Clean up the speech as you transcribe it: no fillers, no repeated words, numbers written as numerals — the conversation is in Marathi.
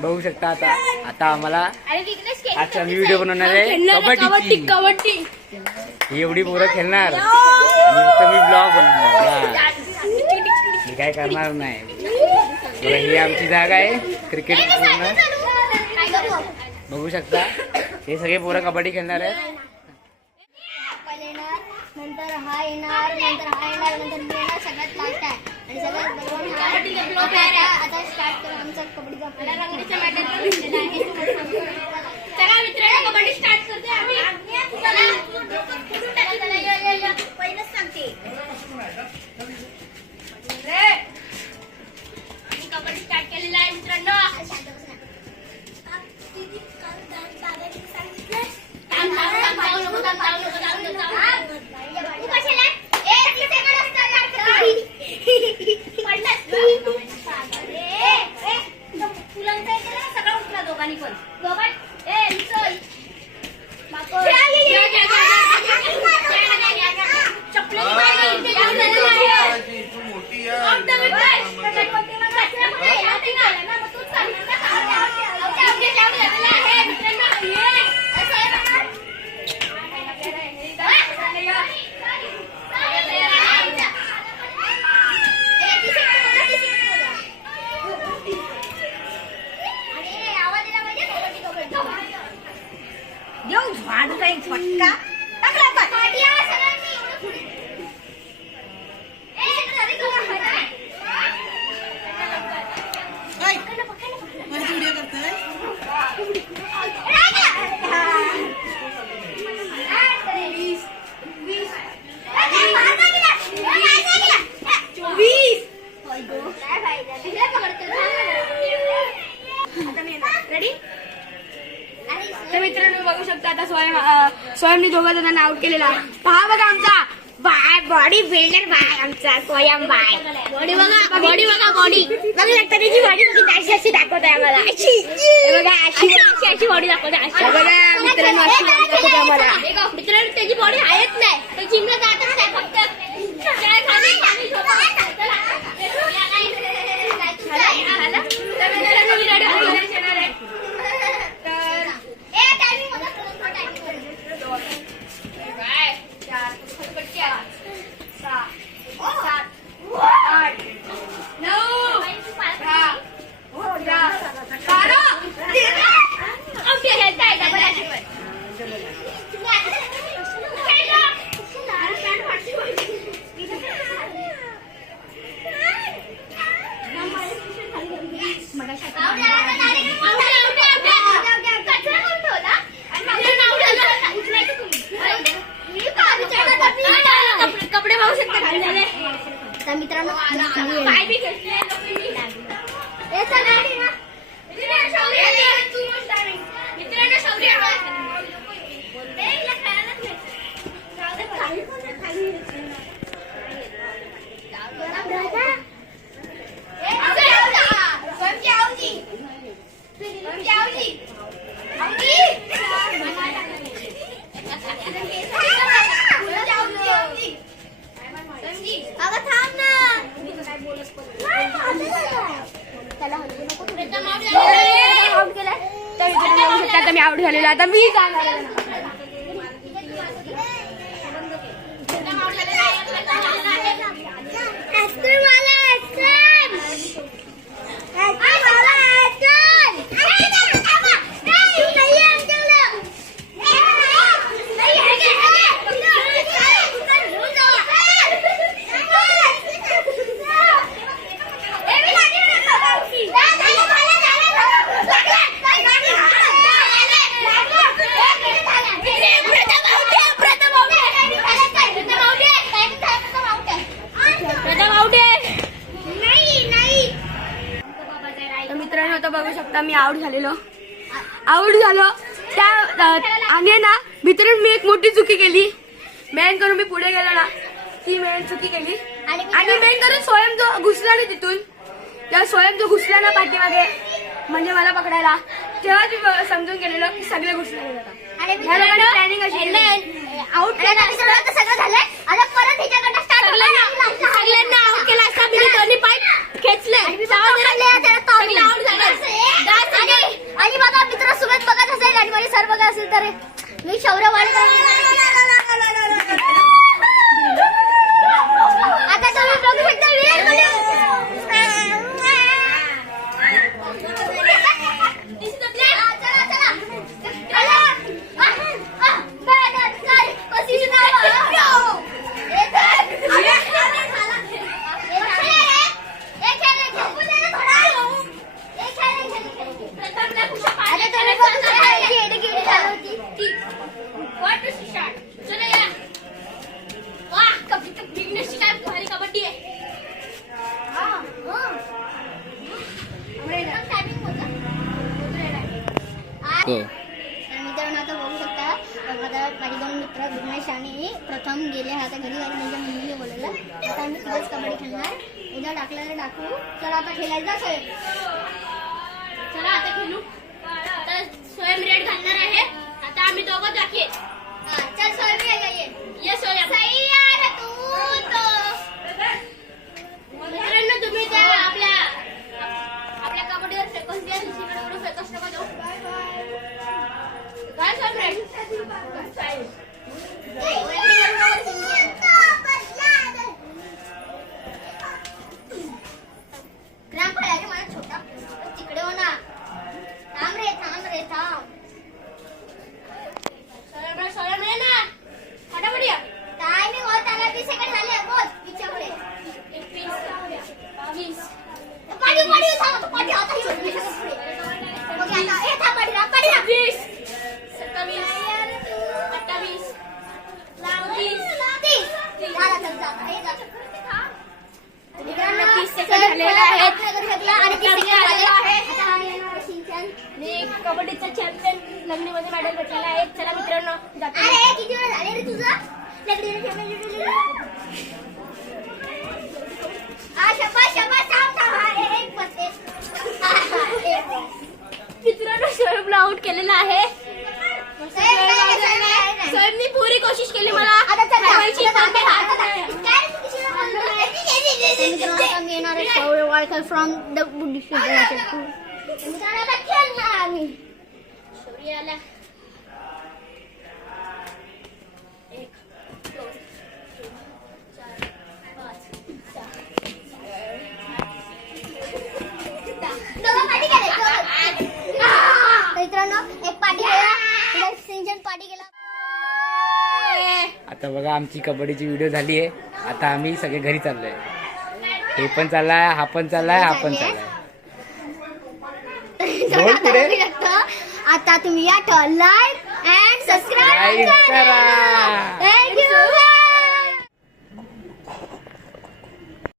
बघू शकता आता आम्हाला आता मी व्हिडिओ बनवणार आहे कबड्डी एवढी पोरं खेळणार आणि फक्त मी ब्लॉग बनवणार मी काय करणार नाही. ही आमची जागा आहे क्रिकेट पूर्ण बघू शकता. हे सगळे पोरं कबड्डी खेळणार आहेत. नंतर हा येणार नंतर मी येणार सगळ्यात लास्ट आहे आणि सगळ्यात आता स्टार्ट करू आमचा कबड्डीचा रंगीच्या मॅटरवर घेतलेला आहे. चला मित्रांनो कबड्डी स्टार्ट करते आम्ही. पहिलंच सांगते आम्ही कबड्डी स्टार्ट केलेला आहे मित्रांनो. तर मित्रांनो बघू शकता आता स्वयंने दोघा जणांना आउट केलेला. पहा बघा आमचा बाय बॉडी बिल्डर बाय आमचा स्वयं बाय बॉडी बघा बॉडी बघू शकता त्याची बॉडी बघी अशी दाखवत आहे आम्हाला. बघा अशी बॉडी दाखवत आहे. बघा मित्रांनो अशी बॉडी दाखवते आम्हाला. मित्रांनो त्याची बॉडी आहेच नाही तर जिमला जातच नाही फक्त कपडे पाहू शकता मित्रांनो. मी आउट झालेला आता मी बघू शकता मी आउट झालो त्या आणि ना मित्रांनो मी एक मोठी चुकी केली. मेन करून मी पुढे गेलो ना ती मेन चुकी केली आणि मेन करून स्वयं जो घुसला ना तिथून त्या स्वयं जो घुसला ना पाठीमागे म्हणजे मला पकडायला तेव्हा मी समजून गेलेलो की सगळे घुसले प्लॅनिंग अशी आउट सगळं झालंय आता परत सगळ्यांना आउट केलं तर मी शौर्य वाडकर. आता तुम्ही बघू शकता विराट कोहली. मित्रांनो आता बघू शकता माझे दोन मित्र विघ्नेश आणि प्रथम गेले आता घरी आणि माझ्या मम्मीने बोलवलं आता आम्ही तिथेच कबड्डी खेळणार. उद्या टाकल्याला टाकू. चला आता खेळायचं असेल. चला आता खेळू. आता स्वयं रेड घालणार आहे. आता आम्ही दोघं दाखवे. चल सोयम ये स्वयं सही यार तू तो. मित्रांनो तुम्ही त्या आपल्या कबड्डीवर फेकून द्या. दुसरीकडे फेकूच नका जाऊ. काय स्वयं रेड ग्राम पडायला मला छोटा तिकडे हो ना. थांब रे थांब. स्वयं ये ना फटाफट या. टायमिंग होत आला 20 सेकंड झाले. बोल विचारले 20 पाडी थांब. पाडी आता येऊ दे. मग आता ए थांब पाडी 20 27 28 29 झाला तर जाता हे जाता. मित्रांनो 30 सेकंड झालेले आहेत. आणि 30 सेकंड झाले आहे. आता हा येणार शिंचन. मी कबड्डीचा चॅम्पियन लग्नीमध्ये मेडल भेटलेला आहे. चला मित्रांनो जातो. अरे किती वेळ झाले रे तुझं लग्न ठेवलं. शाबाश थांब. एक पत्ते. मित्रांनो स्वयंला आउट केलेला आहे. स्वयंनी पुरी कोशिश केली मला हरवायची. पण मी हारत आहे. मी येणार आहे शौर्य वाडकर फ्रॉम द बुद्धिस्ट खेळणार आम्ही. शौर्य आला. 1 2 3 4 5 मित्रांनो एक पार्टी केला. सिंचन पार्टी केला. आता बघा आमची कबड्डीची व्हिडिओ झाली आहे. आता आम्ही सगळे घरी चाललोय. हे पण चाललाय, हा पण चाललाय, हा पण चाललाय. बोल पुढे. आता तुम्ही या लाईक अँड सबस्क्राईब करा.